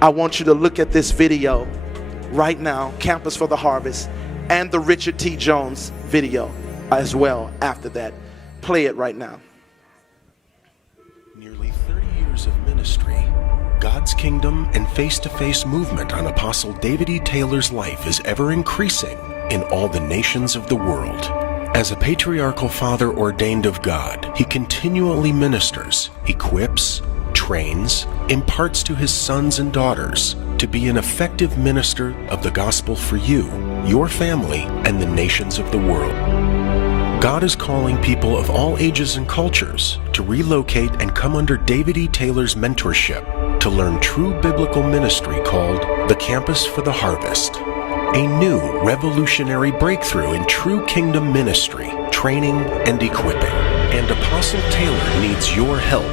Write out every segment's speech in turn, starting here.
I want you to look at this video right now, Campus for the Harvest, and the Richard T. Jones video as well after that. Play it right now. Nearly 30 years of ministry, God's kingdom and face-to-face movement on Apostle David E. Taylor's life is ever increasing in all the nations of the world. As a patriarchal father ordained of God, he continually ministers, equips, trains, imparts to his sons and daughters to be an effective minister of the gospel for you, your family, and the nations of the world. God is calling people of all ages and cultures to relocate and come under David E. Taylor's mentorship to learn true biblical ministry called the Campus for the Harvest, a new revolutionary breakthrough in true kingdom ministry, training, and equipping. And Apostle Taylor needs your help.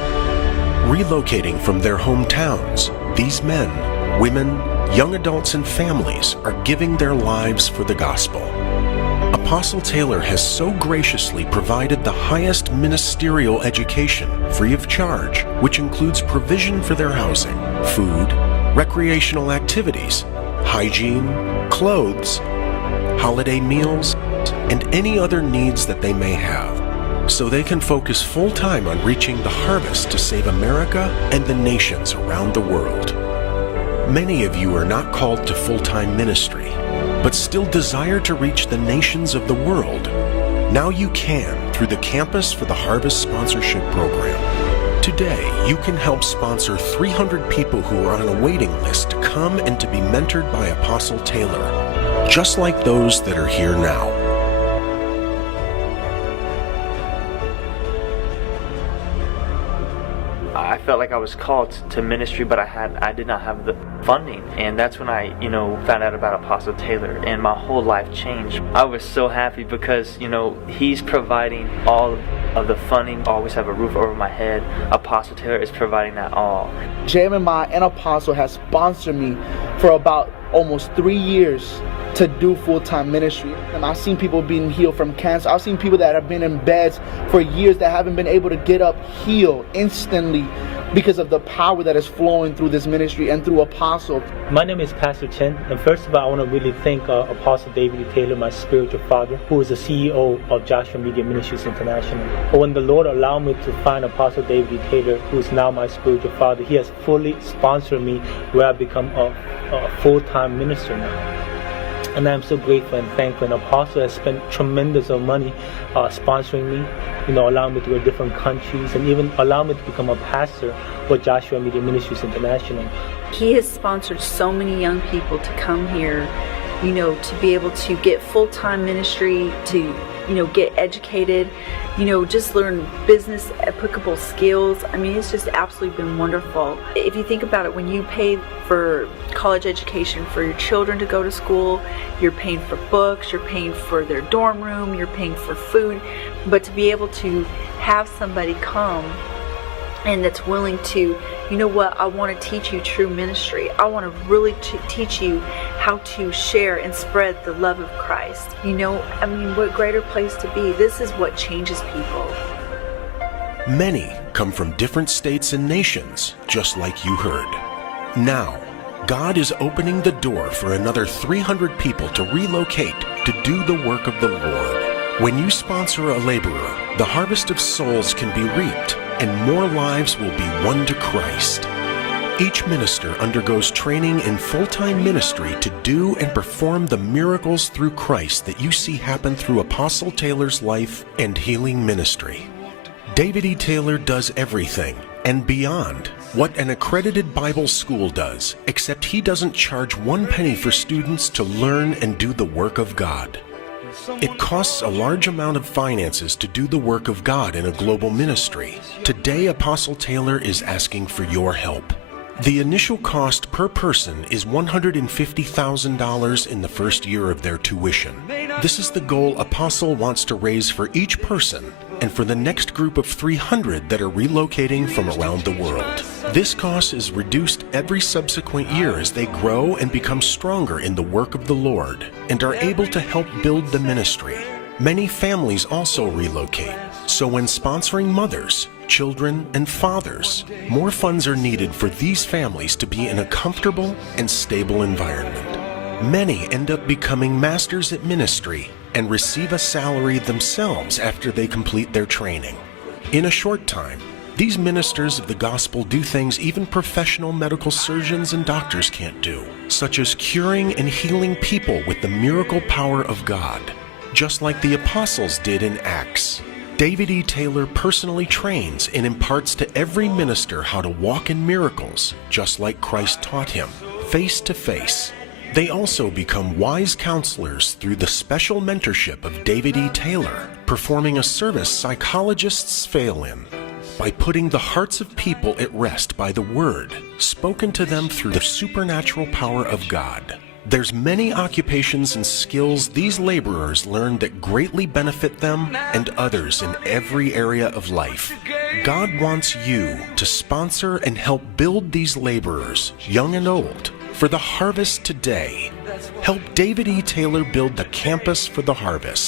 Relocating from their hometowns, these men, women, young adults, and families are giving their lives for the gospel. Apostle Taylor has so graciously provided the highest ministerial education free of charge, which includes provision for their housing, food, recreational activities, hygiene, clothes, holiday meals, and any other needs that they may have, so they can focus full-time on reaching the harvest to save America and the nations around the world. Many of you are not called to full-time ministry, but still desire to reach the nations of the world. Now you can through the Campus for the Harvest sponsorship program. Today, you can help sponsor 300 people who are on a waiting list to come and to be mentored by Apostle Taylor, just like those that are here now. I felt like I was called to ministry, but I did not have the funding, and that's when I found out about Apostle Taylor, and my whole life changed. I was so happy because he's providing all of the funding. I always have a roof over my head. Apostle Taylor is providing that all. JMMI and Apostle has sponsored me for about almost 3 years to do full-time ministry. And I've seen people being healed from cancer. I've seen people that have been in beds for years that haven't been able to get up healed instantly because of the power that is flowing through this ministry and through Apostle. My name is Pastor Chen, and first of all, I want to really thank Apostle David E. Taylor, my spiritual father, who is the CEO of Joshua Media Ministries International. But when the Lord allowed me to find Apostle David E. Taylor, who is now my spiritual father, he has fully sponsored me where I've become a full-time minister now. And I'm so grateful and thankful. And Apostle has spent tremendous of money sponsoring me, allowing me to go to different countries, and even allowing me to become a pastor for Joshua Media Ministries International. He has sponsored so many young people to come here, to be able to get full-time ministry, to, get educated, just learn business applicable skills. I mean, it's just absolutely been wonderful. If you think about it, when you pay for college education for your children to go to school, you're paying for books, you're paying for their dorm room, you're paying for food, but to be able to have somebody come and that's willing to, I want to teach you true ministry. I want to really teach you how to share and spread the love of Christ. What greater place to be? This is what changes people. Many come from different states and nations, just like you heard. Now, God is opening the door for another 300 people to relocate to do the work of the Lord. When you sponsor a laborer, the harvest of souls can be reaped, and more lives will be won to Christ. Each minister undergoes training in full-time ministry to do and perform the miracles through Christ that you see happen through Apostle Taylor's life and healing ministry. David E. Taylor does everything and beyond what an accredited Bible school does, except he doesn't charge 1 penny for students to learn and do the work of God. It costs a large amount of finances to do the work of God in a global ministry. Today, Apostle Taylor is asking for your help. The initial cost per person is $150,000 in the first year of their tuition. This is the goal Apostle wants to raise for each person and for the next group of 300 that are relocating from around the world. This cost is reduced every subsequent year as they grow and become stronger in the work of the Lord and are able to help build the ministry. Many families also relocate, so when sponsoring mothers, children, and fathers. More funds are needed for these families to be in a comfortable and stable environment. Many end up becoming masters at ministry and receive a salary themselves after they complete their training. In a short time, these ministers of the gospel do things even professional medical surgeons and doctors can't do, such as curing and healing people with the miracle power of God, just like the apostles did in Acts. David E. Taylor personally trains and imparts to every minister how to walk in miracles, just like Christ taught him, face to face. They also become wise counselors through the special mentorship of David E. Taylor, performing a service psychologists fail in, by putting the hearts of people at rest by the word, spoken to them through the supernatural power of God. There's many occupations and skills these laborers learn that greatly benefit them and others in every area of life. God wants you to sponsor and help build these laborers, young and old, for the harvest today. Help David E. Taylor build the campus for the harvest.